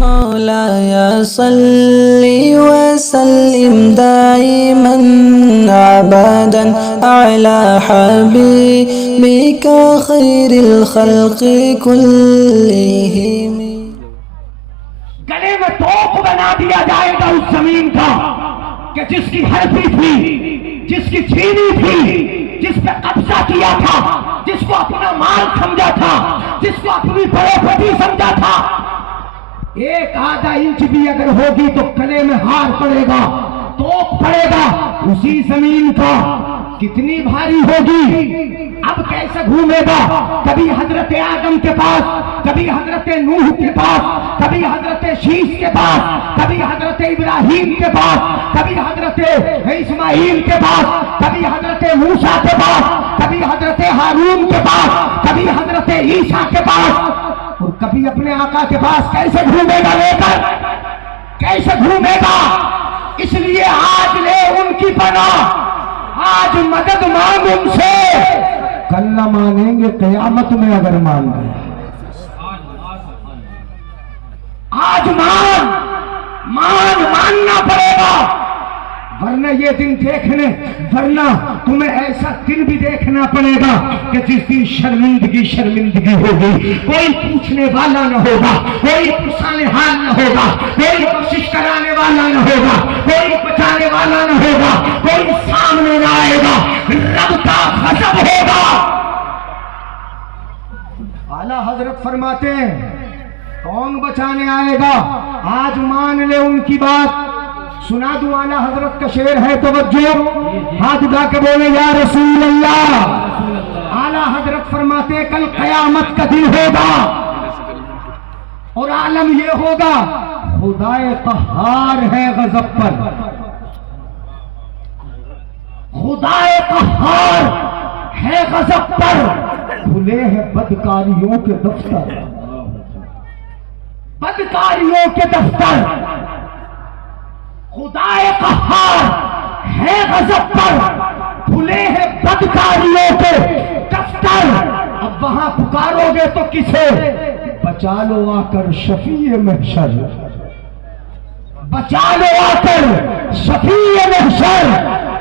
مولاي صل وسلم دائما أبدا على حبيبك خير الخلق كلهم. گلے میں توق بنا دیا جائے گا اس زمین کا کہ جس کی ہرپی تھی، جس کی چھینی تھی، جس پہ قبضہ کیا تھا، جس کو اپنا مال سمجھا تھا، جس کو اپنی پراپرٹی سمجھا تھا، ایک آدھا انچ بھی اگر ہوگی تو گلے میں ہار پڑے گا، توق پڑے گا اسی زمین کا. کتنی بھاری ہوگی. اب کیسے گھومے گا؟ کبھی حضرت آدم کے پاس، کبھی حضرت نوح کے پاس، کبھی حضرت شیش کے پاس، کبھی حضرت ابراہیم کے پاس، کبھی حضرت اسماعیل کے پاس، کبھی حضرت موسیٰ کے پاس، کبھی حضرت ہارون کے پاس، کبھی حضرت عیسیٰ کے پاس، اور کبھی اپنے آقا کے پاس. کیسے گھومے گا لے کر؟ کیسے گھومے گا؟ اس لیے آج لے ان کی پناہ، آج مدد مانگ ان سے. کل نہ مانیں گے قیامت میں اگر مان گئے. آج ماننا پڑے گا، ورنہ یہ دن ورنہ تمہیں ایسا دن بھی دیکھنا پڑے گا کہ جس دن شرمندگی ہوگی. کوئی پوچھنے والا نہ ہوگا، کوئی پرسان حال نہ ہوگا، کوئی کوشش کرانے والا نہ ہوگا، کوئی بچانے والا نہ ہوگا، کوئی سامنے نہ آئے گا. رب کا غضب ہوگا. اعلیٰ حضرت فرماتے ہیں کون بچانے آئے گا؟ آج مان لے ان کی بات. سنا دوں اعلیٰ حضرت کا شعر ہے، توجہ، ہاتھ اٹھا کے بولے یا رسول اللہ. اعلیٰ حضرت فرماتے ہیں کل قیامت کا دن ہوگا اور عالم یہ ہوگا خدائے قہار ہے غضب پر. خدائے قہار ہے غضب پر. کھلے ہیں بدکاریوں کے دفتر، بدکاریوں کے دفتر. خدائے قہار ہے غضب پر، کھلے ہیں بدکاریوں کے دفتر. اب وہاں پکارو گے تو کسے؟ بچا لو آ کر شفیع محشر، بچا لو آ کر شفیع محشر.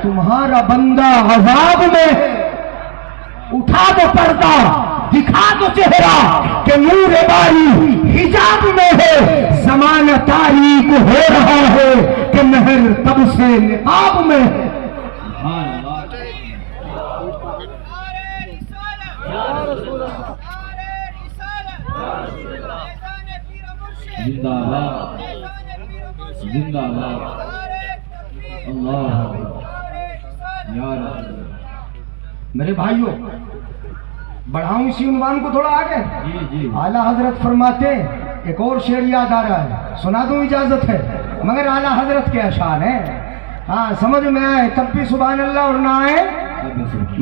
تمہارا بندہ عذاب میں، اٹھا دو پردہ، دکھا دو چہرہ کہ نور باری حجاب میں ہے. زمانہ تاریک ہو رہا ہے کہ مہر تب سے نقاب میں. زندہ باد، زندہ باد، اللہ یا رب. میرے بھائیوں، بڑھاؤں اسی عنوان کو تھوڑا آگے. اعلیٰ حضرت فرماتے ایک اور شعر یاد آ رہا ہے، سنا دوں اجازت ہے، مگر اعلیٰ حضرت کے اشعار ہیں. ہاں سمجھ میں آئے تب بھی سبحان اللہ، اور نہ آئے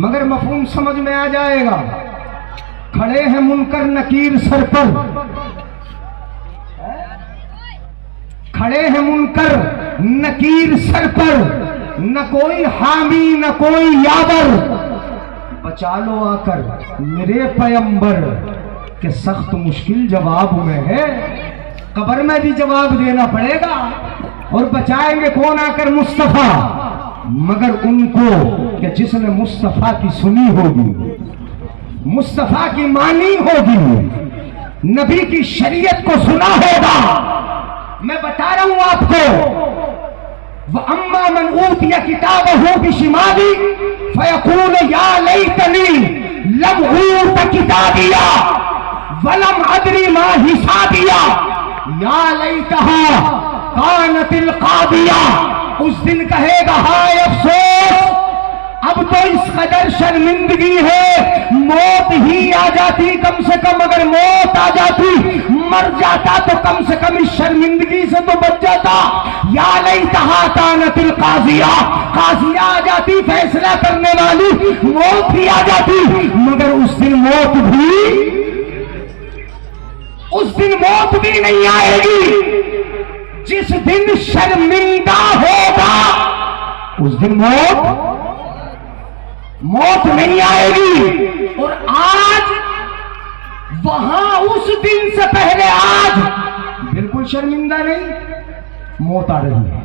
مگر مفہوم سمجھ میں آ جائے گا. کھڑے ہیں منکر نکیر سر پر، کھڑے ہیں منکر نکیر سر پر، نہ کوئی حامی نہ کوئی یاور. بچا لو آ کر میرے پیمبر کہ سخت مشکل جواب میں ہے. قبر میں بھی جواب دینا پڑے گا. اور بچائیں گے کون آ کر؟ مصطفیٰ، مگر ان کو کہ جس نے مصطفیٰ کی سنی ہوگی، مصطفیٰ کی مانی ہوگی، نبی کی شریعت کو سنا ہوگا. میں بتا رہا ہوں آپ کو، وَأَمَّا مَنْ أُوتِيَ كِتَابَهُ بِشِمَالِهِ فَيَقُولُ يَا لَيْتَنِي لَمْ أُوتَ كِتَابِيَهْ وَلَمْ أَدْرِ مَا حِسَابِيَهْ يَا لَيْتَهَا كَانَتِ الْقَاضِيَةَ. اس دن کہے گا ہائے افسوس، اب تو اس قدر شرمندگی ہے، موت ہی آ جاتی کم سے کم. اگر موت آ جاتی، مر جاتا تو کم سے کم اس شرمندگی سے تو بچ جاتا. یا لیتہا کانت القاضیہ، قاضیہ آ جاتی، فیصلہ کرنے والی، موت ہی آ جاتی. مگر اس دن موت بھی نہیں آئے گی. جس دن شرمندہ ہوگا اس دن موت نہیں آئے گی. اور آج وہاں اس دن سے پہلے آج بالکل شرمندہ نہیں، موت آ رہی ہے.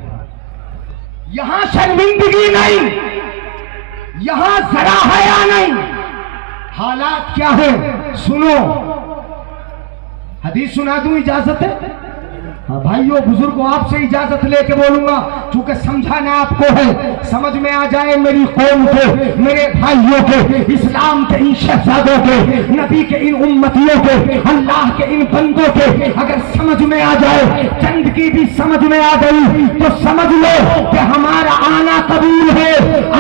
یہاں شرمندگی نہیں، یہاں ذرا حیا نہیں. حالات کیا ہے سنو. حدیث سنا دوں اجازت ہے؟ ہاں بھائیو بزرگوں آپ سے اجازت لے کے بولوں گا چونکہ سمجھانا آپ کو ہے، سمجھ میں آ جائے میری قوم کے، میرے بھائیوں کے، اسلام کے ان شہزادوں کے، نبی کے ان امتیوں کے، اللہ کے ان بندوں کے اگر سمجھ میں آ جائے، چند کی بھی سمجھ میں آ گئی تو سمجھ لو کہ ہمارا آنا قبول ہے،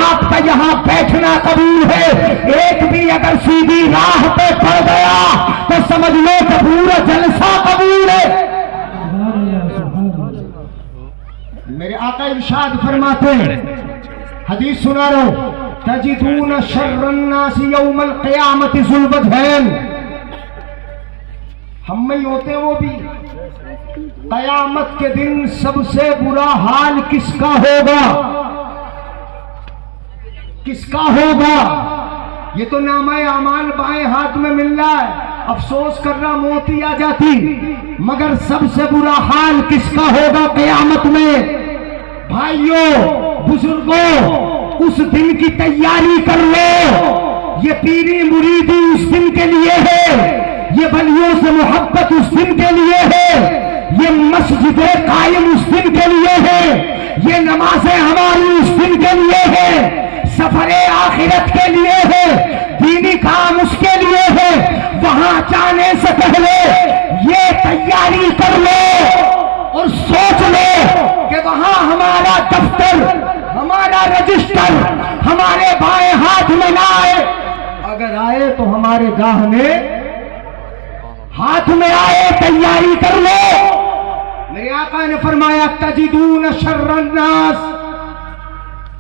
آپ کا یہاں بیٹھنا قبول ہے. ایک بھی اگر سیدھی راہ پہ پڑ گیا تو سمجھ لو کہ پورا جلسہ قبول ہے. میرے آقا ارشاد فرماتے ہیں، حدیث سنا رہا ہوں، تجدون شر الناس یوم القیامت ذو الوجہین. ہم میں ہوتے ہیں وہ بھی. قیامت کے دن سب سے برا حال کس کا ہوگا؟ کس کا ہوگا؟ یہ تو نامہ اعمال بائیں ہاتھ میں مل رہا ہے، افسوس کر رہا موت ہی آ جاتی. مگر سب سے برا حال کس کا ہوگا قیامت میں؟ بھائیوں بزرگوں اس دن کی تیاری کر لو. یہ پیری مریدی اس دن کے لیے ہے، یہ ولیوں سے محبت اس دن کے لیے ہے، یہ مسجد قائم اس دن کے لیے ہے، یہ نمازیں ہماری اس دن کے لیے ہے، سفر آخرت کے لیے ہے، دینی کام اس کے لیے ہے. وہاں جانے سے پہلے یہ تیاری کر لو اور سوچ لو کہ وہاں ہمارا دفتر، ہمارا رجسٹر ہمارے بائیں ہاتھ میں نہ آئے. اگر آئے تو ہمارے گاہنے ہاتھ میں آئے. تیاری کر لو. میرے آقا نے فرمایا تجدون شر الناس،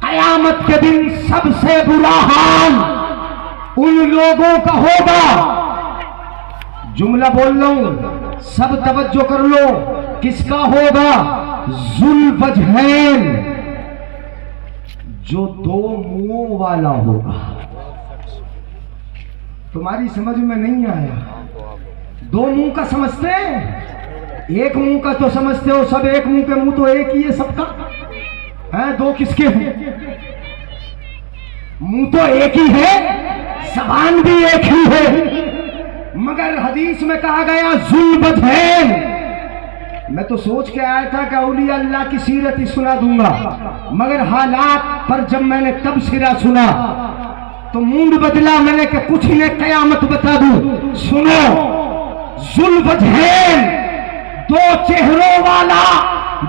قیامت کے دن سب سے برا حال ان لوگوں کا ہوگا. جملہ بول رہا ہوں سب توجہ کر لو. کس کا ہوگا؟ ذو الوجہین، جو دو منہوں والا ہوگا. تمہاری سمجھ میں نہیں آیا؟ دو منہ کا سمجھتے ہیں؟ ایک منہ کا تو سمجھتے ہو سب، ایک منہ کے منہ تو ایک ہی ہے سب کا. دو کس کے ہیں؟ منہ تو ایک ہی ہے، زبان بھی ایک ہی ہے، مگر حدیث میں کہا گیا ذو الوجہین. میں تو سوچ کے آیا تھا کہ اولیاء اللہ کی سیرت ہی سنا دوں گا، مگر حالات پر جب میں نے تبصرہ سنا تو موڈ بدلا. میں نے کہ کچھ نے قیامت بتا دوں. سنو، ذو الوجہین، دو چہروں والا،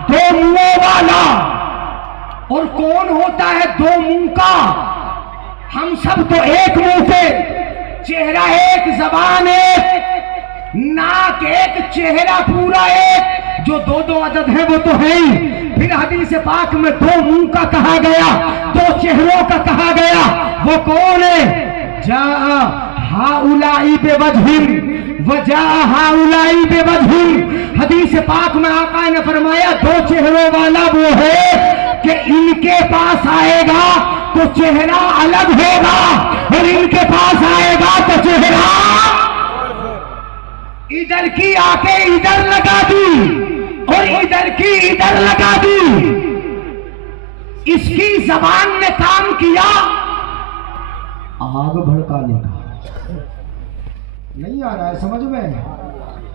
دو منہوں والا. اور کون ہوتا ہے دو منہ کا؟ ہم سب تو ایک منہ کے، چہرہ ایک، زبان ایک، ناک ایک، چہرہ پورا ایک. جو دو دو عدد ہیں وہ تو ہے ہی. پھر حدیث پاک میں دو منہ کا کہا گیا، دو چہروں کا کہا گیا. وہ کون ہے؟ جاء ہؤلاء بوجہ وجاء ہؤلاء بوجہ. حدیث پاک میں آقا نے فرمایا دو چہروں والا وہ ہے کہ ان کے پاس آئے گا تو چہرہ الگ ہوگا، اور ان کے پاس آئے گا تو چہرہ ادھر کی آ کے ادھر لگا دی اور ادھر کی ادھر لگا دی. اس کی زبان نے کام کیا آگ بھڑکانے کا. نہیں آ رہا ہے سمجھ میں؟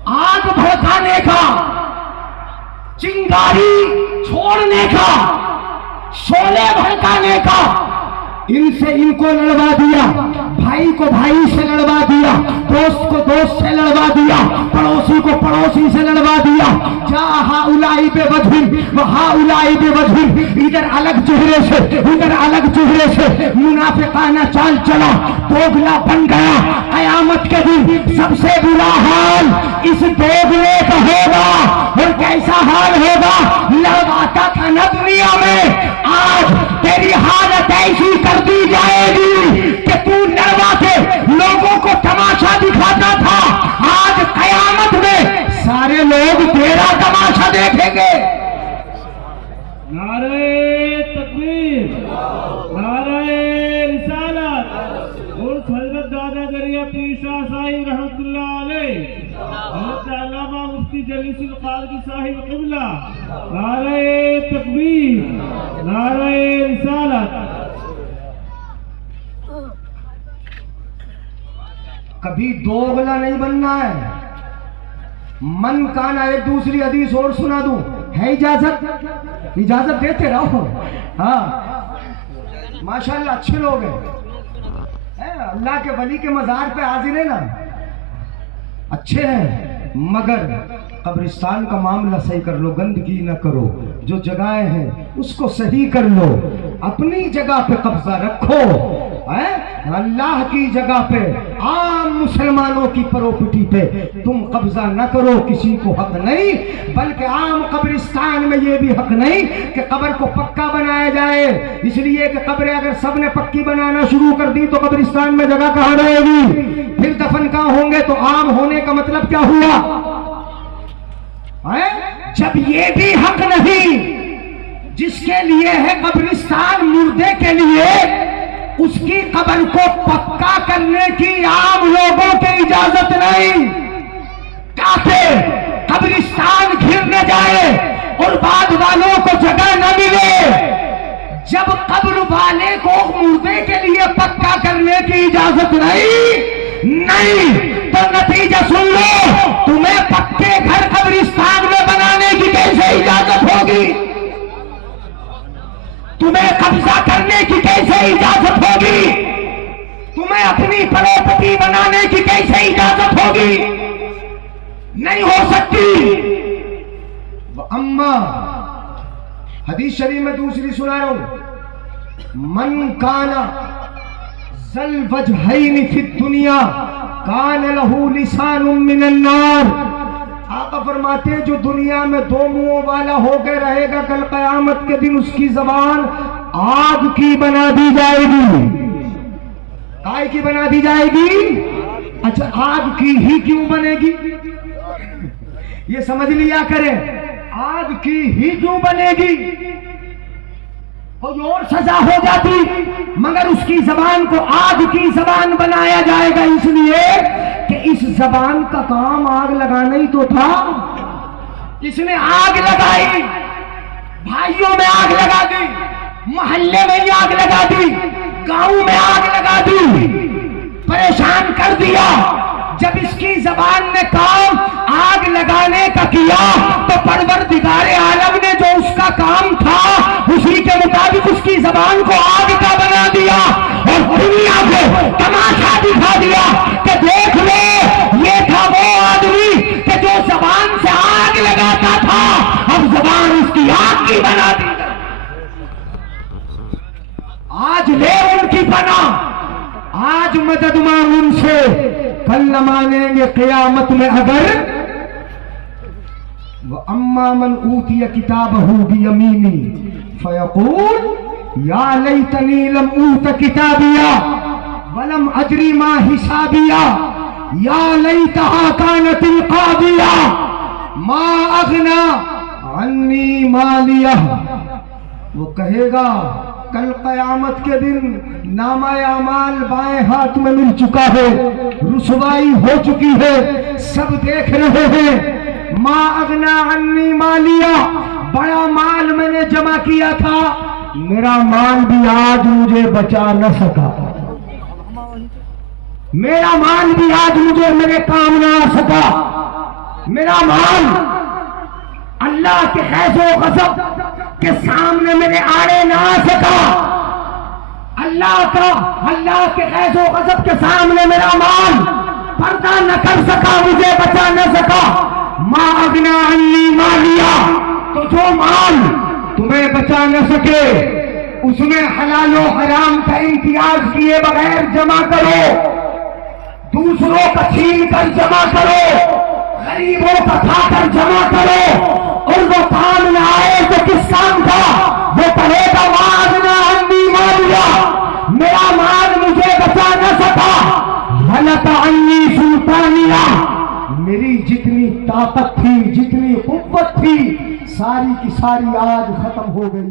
آگ بھڑکانے کا، چنگاری چھوڑنے کا، شعلے بھڑکانے کا. ان سے ان کو لڑوا دیا، بھائی کو بھائی سے لڑوا دیا، دوست کو دوست سے لڑوا دیا، پڑوسی کو پڑوسی سے لڑوا دیا. جاء ہؤلاء بوجہ وہؤلاء بوجہ. ادھر الگ چہرے سے ادھر الگ چہرے سے منافقانہ چال چلا، دوگلا بن گیا. قیامت کے دن سب سے برا حال اس دوگلے کا ہوگا. اور کیسا حال ہوگا؟ لڑواتا تھا نہ دنیا میں، آج تیری حالت ایسی کر دی جائے گی کہ تو لڑوا کے لوگوں کو تماشا دکھاتا تھا، آج قیامت میں سارے لوگ تیرا تماشا دیکھیں گے. نعرہ تکبیر، نعرہ رسالت. اور حضرت دادا دریا پیر شاہ صاحب رحمت اللہ علیہ حضرت علامہ مفتی جلیس القادری صاحب قبلہ، نعرہ تکبیر، نعرہ رسالت۔ کبھی دوغلا نہیں بننا ہے۔ من کانا، ایک دوسری حدیث اور سنا دوں، ہے اجازت؟ اجازت دیتے رہو۔ ہاں ماشاءاللہ اچھے لوگ ہیں، اللہ کے ولی کے مزار پہ حاضر ہیں نا، اچھے ہیں، مگر قبرستان کا معاملہ صحیح کر لو، گندگی نہ کرو، جو جگہیں ہیں اس کو صحیح کر لو، اپنی جگہ پہ قبضہ رکھو، اللہ کی جگہ پہ، عام مسلمانوں کی پراپرٹی پہ تم قبضہ نہ کرو، کسی کو حق نہیں، بلکہ عام قبرستان میں یہ بھی حق نہیں کہ قبر کو پکا بنایا جائے، اس لیے کہ قبریں اگر سب نے پکی بنانا شروع کر دی تو قبرستان میں جگہ کہاں رہے گی، پھر دفن کہاں ہوں گے، تو عام ہونے کا مطلب کیا ہوا؟ جب یہ بھی حق نہیں، جس کے لیے ہے قبرستان مردے کے لیے، اس کی قبر کو پکا کرنے کی عام لوگوں کی اجازت نہیں، تاکہ قبرستان گھر نہ جائے اور بعد والوں کو جگہ نہ ملے۔ جب قبر والے کو مردے کے لیے پکا کرنے کی اجازت نہیں تو نتیجہ سن لو، تمہیں پکے گھر قبرستان میں بنانے کی کیسے اجازت ہوگی؟ تمہیں قبضہ کرنے کی کیسے اجازت ہوگی؟ تمہیں اپنی پراپرٹی بنانے کی کیسے اجازت ہوگی؟ نہیں ہو سکتی۔ اما حدیث شریف میں دوسری سنا رہا ہوں، من کانا ذل وجہین فی الدنیا کان لہ لسان من النار۔ آقا فرماتے ہیں جو دنیا میں دو منہوں والا ہو کے رہے گا، کل قیامت کے دن اس کی زبان آگ کی بنا دی جائے گی۔ کائے کی بنا دی جائے گی؟ اچھا آگ کی ہی کیوں بنے گی؟ یہ سمجھ لیا کریں، آگ کی ہی کیوں بنے گی؟ کوئی اور سزا ہو جاتی، مگر اس کی زبان کو آگ کی زبان بنایا جائے گا، اس لیے کہ اس زبان کا کام آگ لگانا ہی تو تھا۔ اس نے آگ لگائی، بھائیوں میں آگ لگا دی، محلے میں ہی آگ لگا دی، گاؤں میں آگ لگا دی، پریشان کر دیا۔ جب اس کی زبان نے کام آگ لگانے کا کیا تو پروردگار عالم نے جو اس کا کام تھا اسی کے مطابق اس کی زبان کو آگ کا بنا دیا اور دنیا کو تماشا دکھا دیا کہ دیکھ لو یہ تھا وہ آدمی کہ جو زبان سے آگ لگاتا تھا، اب زبان اس کی آگ کی بنا دی۔ آج لے ان کی پناہ، آج مدد مانگ ان سے، کل نہ مانیں گے قیامت میں اگر۔ وَأَمَّا مَنْ أُوتِيَ كِتَابَهُ بِيَمِينِهِ فَيَقُولُ يَا لَيْتَنِي لَمْ أُوتَ كِتَابِيَهْ وَلَمْ أَدْرِ مَا حِسَابِيَهْ يَا لَيْتَهَا كَانَتِ الْقَاضِيَةَ مَا أَغْنَىٰ عَنِّي مَالِيَهْ۔ وہ کہے گا کل قیامت کے دن نامہ اعمال بائیں ہاتھ میں مل چکا ہے، رسوائی ہو چکی ہے، سب دیکھ رہے ہیں۔ ما اغنا عنی مالیہ، بڑا مال میں نے جمع کیا تھا، میرا مال بھی آج مجھے بچا نہ سکا، میرا مال بھی آج مجھے میرے کام نہ آ سکا، میرا مال اللہ کے خیز و غضب کے سامنے میرے آڑے نہ آ سکا، اللہ کے خیز و غضب کے سامنے میرا مال پردہ نہ کر سکا، مجھے بچا نہ سکا۔ ما اغنا عنی مالیہ، تو جو مال تمہیں بچا نہ سکے اس میں حلال و حرام کا امتیاز کیے بغیر جمع کرو، دوسروں کا چھین کر جمع کرو، غریبوں کا کھا کر جمع کرو، اور وہ کام نہ آئے تو کس کام کا؟ وہ کہے گا ما اغنا عنی مالیہ، میرا مال مجھے بچا نہ سکا، غلط عنی سلطانیہ، میری جتنی طاقت تھی، جتنی قوت تھی، ساری کی ساری آج ختم ہو گئی۔